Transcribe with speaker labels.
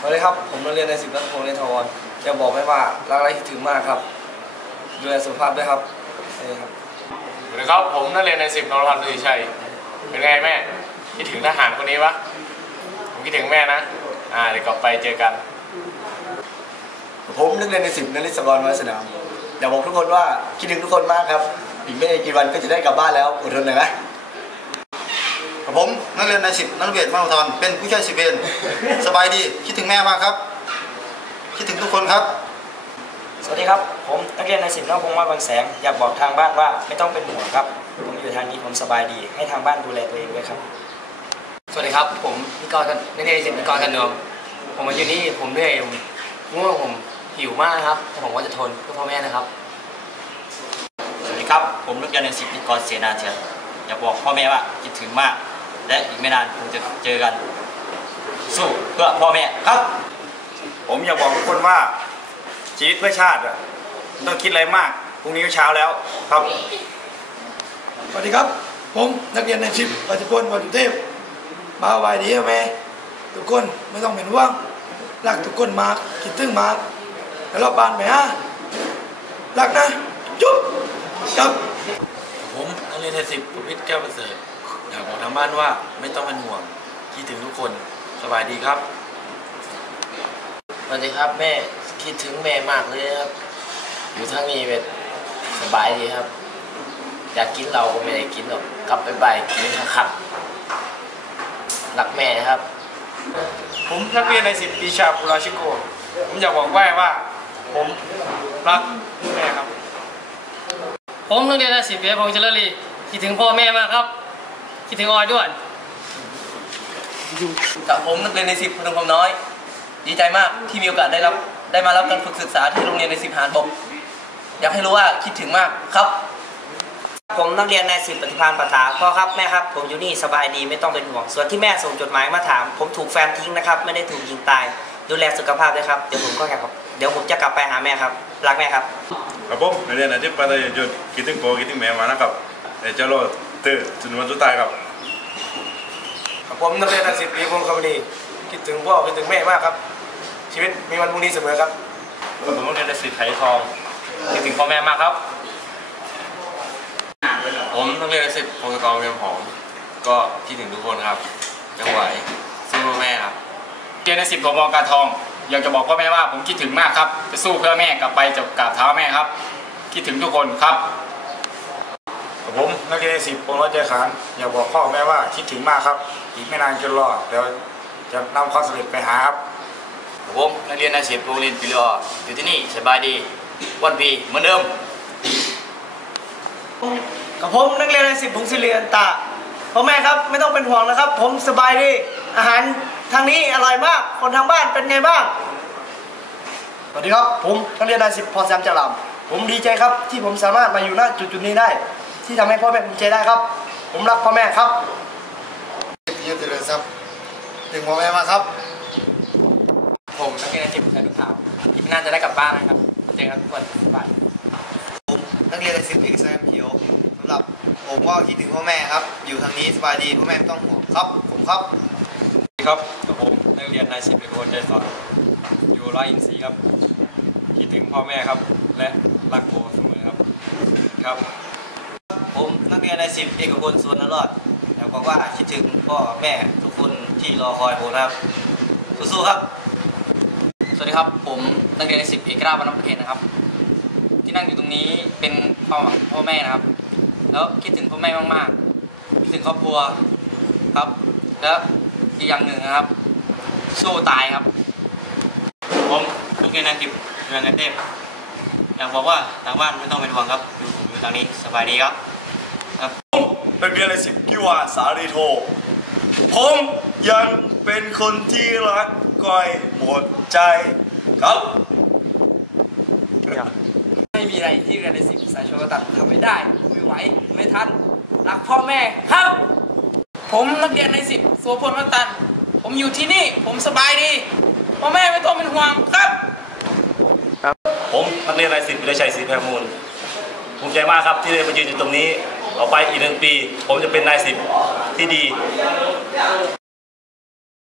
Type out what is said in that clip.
Speaker 1: สวัสดีครับ ผมนักเรียนในสิบนักพงศ์ในทวรจะบอกให้ว่ารักและคิดถึงมากครับดูแลสุขภาพด้วยครับนี่ครับ
Speaker 2: สวัสดีครับผมนักเรียนในสิบนรพันธ์สุริชัย เป็นไงแม่คิดถึงทหารคนนี้ปะผมคิดถึงแม่นะอ่าเดี๋ยวกลับไปเจอกัน
Speaker 3: ผมนักเรียนในสิบนริศกรวัฒสนามอยากบอกทุกคนว่าคิดถึงทุกคนมากครับอีกไม่กี่วันก็จะได้กลับบ้านแล้วอดทนหน่อยไหม
Speaker 4: กับผมนักเรียนในสิบนักเรียนมาราธอนเป็นผู้ช่วยสิบเวรสบายดีคิดถึงแม่มากครับ คิดถึงทุกคนครับ
Speaker 5: สวัสดีครับ ผมนักเรียนในสิบนพงศ์มาบางแสงอยากบอกทางบ้านว่าไม่ต้องเป็นห่วงครับ ผมอยู่ทางนี้ผมสบายดีให้ทางบ้านดูแลตัวเองด้วยครับ
Speaker 1: สวัสดีครับ ผมนิกรกันนักเรียนในสิบนิกรกันเนมผมมาอยู่นี่ผมเหนื่อยผมง่วงผมหิวมากครับแต่ผมก็จะทนเพื่อพ่อแม่นะครับ
Speaker 6: สวัสดีครับผมนักเรียนในสิบนิกรเสนาเทียนอยากบอกพ่อแม่ว่าคิดถึงมาก และอีกไม่นานคงจะเจอกัน สู้เพื่อพ่อแม่ครับ
Speaker 7: ผมอยากบอกทุกคนว่า ชีวิตเพื่อชาติอะไม่ต้องคิดอะไรมากพรุ่งนี้ก็เช้าแล้วครับ
Speaker 8: สวัสดีครับ ผมนักเรียนในชิปปัจจุบันวัดสุเทพมาไหวดีไหมทุกคนไม่ต้องเป็นห่วงรักทุกคนมากคิดถึงมากแล้วรอบบ้านไหมฮะรักนะ จุ๊บครับ
Speaker 9: ผมนักเรียนในสิบประวิทย์แก้วประเสริฐอยากบอกทางบ้านว่าไม่ต้องเป็นห่วงคิดถึงทุกคนสบายดีครับ
Speaker 1: สวัสดีครับแม่คิดถึงแม่มากเลยครับ อยู่ทางนี้แบบสบายดีครับ อยากกินเราก็ไม่ได้กินหรอกกลับไปบ่ายกินคักๆรักแม่นะครับ
Speaker 2: ผมนักเรียนในสิบปีชาปุราชิโก ผมอยากบอกแม่ว่า ผมรักแม่ครับ
Speaker 10: ผมนักเรียนอาชีพเปียพงษ์เจริญรีคิดถึงพ่อแม่มากครับ คิดถึงออยด้วย
Speaker 1: กับผมนักเรียนในสิบพนมคำน้อย ดีใจมากที่มีโอกาสได้รับได้มารับการฝึกศึกษาที่โรงเรียนในสิบหานบก อยากให้รู้ว่าคิดถึงมากครับ
Speaker 5: ผมนักเรียนในสิบปฏิภาณปัฏฐาพ่อครับแม่ครับ ผมอยู่นี่สบายดีไม่ต้องเป็นห่วง ส่วนที่แม่ส่งจดหมายมาถาม ผมถูกแฟนทิ้งนะครับ ไม่ได้ถูกยิงตาย ดูแลสุขภาพด้วยครับเดี๋ยวผมก็ครับเดี๋ยวผมจะกลับไปหาแม่ครับรักแม่ครับ
Speaker 7: ครับผมนักเรียนอาชีพปัตยายุทธคิดถึงโกคิดถึงแม่มานะครับเดี๋ยวจะรอ ตื่นจนวันสุดท้ายครับ
Speaker 2: กับผมนักเรียนในสิบปีพงศ์คำดีคิดถึงพ่อคิดถึงแม่มากครับ ชีวิตมีวันพรุ่งนี้เสมอครับ
Speaker 6: ผมนักเรียนในสิบไทยทองคิดถึงพ่อแม่มากครับ
Speaker 9: ผมนักเรียนในสิบพงศกรเวียมหอมก็คิดถึงทุกคนครับยังไหวสู้เพื่อแม่ครับ
Speaker 2: เรียนในสิบของมอกาทอง อยากจะบอกพ่อแม่ว่าผมคิดถึงมากครับ จะสู้เพื่อแม่กลับไปจะกราบเท้าแม่ครับ คิดถึงทุกคนครับ
Speaker 7: กับผมนักเรียนในสิบปงร้อยใจขานอยากบอกพ่อแม่ว่าคิดถึงมากครับ อีกไม่นานจะรอดเดี๋ยวจะนำความสำเร็จไปหาครับ
Speaker 6: ผมนักเรียนในสิบโรงเรียนปิโลอยู่ที่นี่สบายดีวันปีเหมือนเดิม
Speaker 5: กับผมนักเรียนในสิบพงศิริอันตะพ่อแม่ครับไม่ต้องเป็นห่วงนะครับ ผมสบายดีอาหารทางนี้อร่อยมาก คนทางบ้านเป็นไงบ้างสวัสดีครับผมนักเรียนในสิบพอแซมจรามผมดีใจครับที่ผมสามารถมาอยู่ณจุดจุดๆนี้ได้ ที่ทำให้พ่อแม่ภูมิใจได้ครับ ผมรักพ่อแม่ครับ
Speaker 4: ยืดเจริญทรัพย์ถึงพ่อแม่มากครับ
Speaker 1: ผมนักเรียนในสิบชายทุกข่าวอีกน่าจะได้กลับบ้านนะครับเจอกันทุกคนบาย
Speaker 4: นักเรียนในสิบเอกแซมเขียวสำหรับผมก็คิดถึงพ่อแม่ครับ อยู่ทางนี้สบายดีพ่อแม่ไม่ต้องห่วงครับ ผมครับ
Speaker 9: สวัสดีครับกับผมนักเรียนนายสิบเอกโอใจสอนอยู่ร้อยอินทรีย์ครับคิดถึงพ่อแม่ครับ และรักโบเสมอครับครับ
Speaker 6: ผมนักเรียนใน สิบเอกพลสวนนรอดอยากบอกว่าคิดถึงพ่อแม่ทุกคนที่รอคอยผมนะครับสู้ๆครับ
Speaker 10: สวัสดีครับ ผมนักเรียนในสิบเอกราชวรรณประเคนนะครับ ที่นั่งอยู่ตรงนี้เป็นความหวังของพ่อแม่นะครับ แล้วคิดถึงพ่อแม่มากๆคิดถึงครอบครัวครับ แล้วอีกอย่างหนึ่งนะครับ สู้ตายครับ
Speaker 6: ผมนักเรียนในสิบเมืองกันเทพอยากบอกว่าทางบ้านไม่ต้องเป็นห่วงครับอยู่ผมอยู่ทางนี้สบายดีครับ
Speaker 7: นักเรียนในสิบพิวาสารีโท ผมยังเป็นคนที่รักก้อยหมดใจครับ
Speaker 1: ไม่มีอะไรที่เรียนในสิบสายชนกตัดทำไม่ได้ ไม่ไหว ไม่ทัน รักพ่อแม่ครับ ผมนักเรียนในสิบสุพลวัตัน ผมอยู่ที่นี่ ผมสบายดี พ่อแม่ไม่ต้องเป็นห่วงครับ
Speaker 7: ผมนักเรียนนายสิบวิรชัยศรีแพรมูลภูมิใจมากครับที่ได้มายืนอยู่ตรงนี้ ต่อไปอีกหนึ่งปี ผมจะเป็นนายสิบที่ดี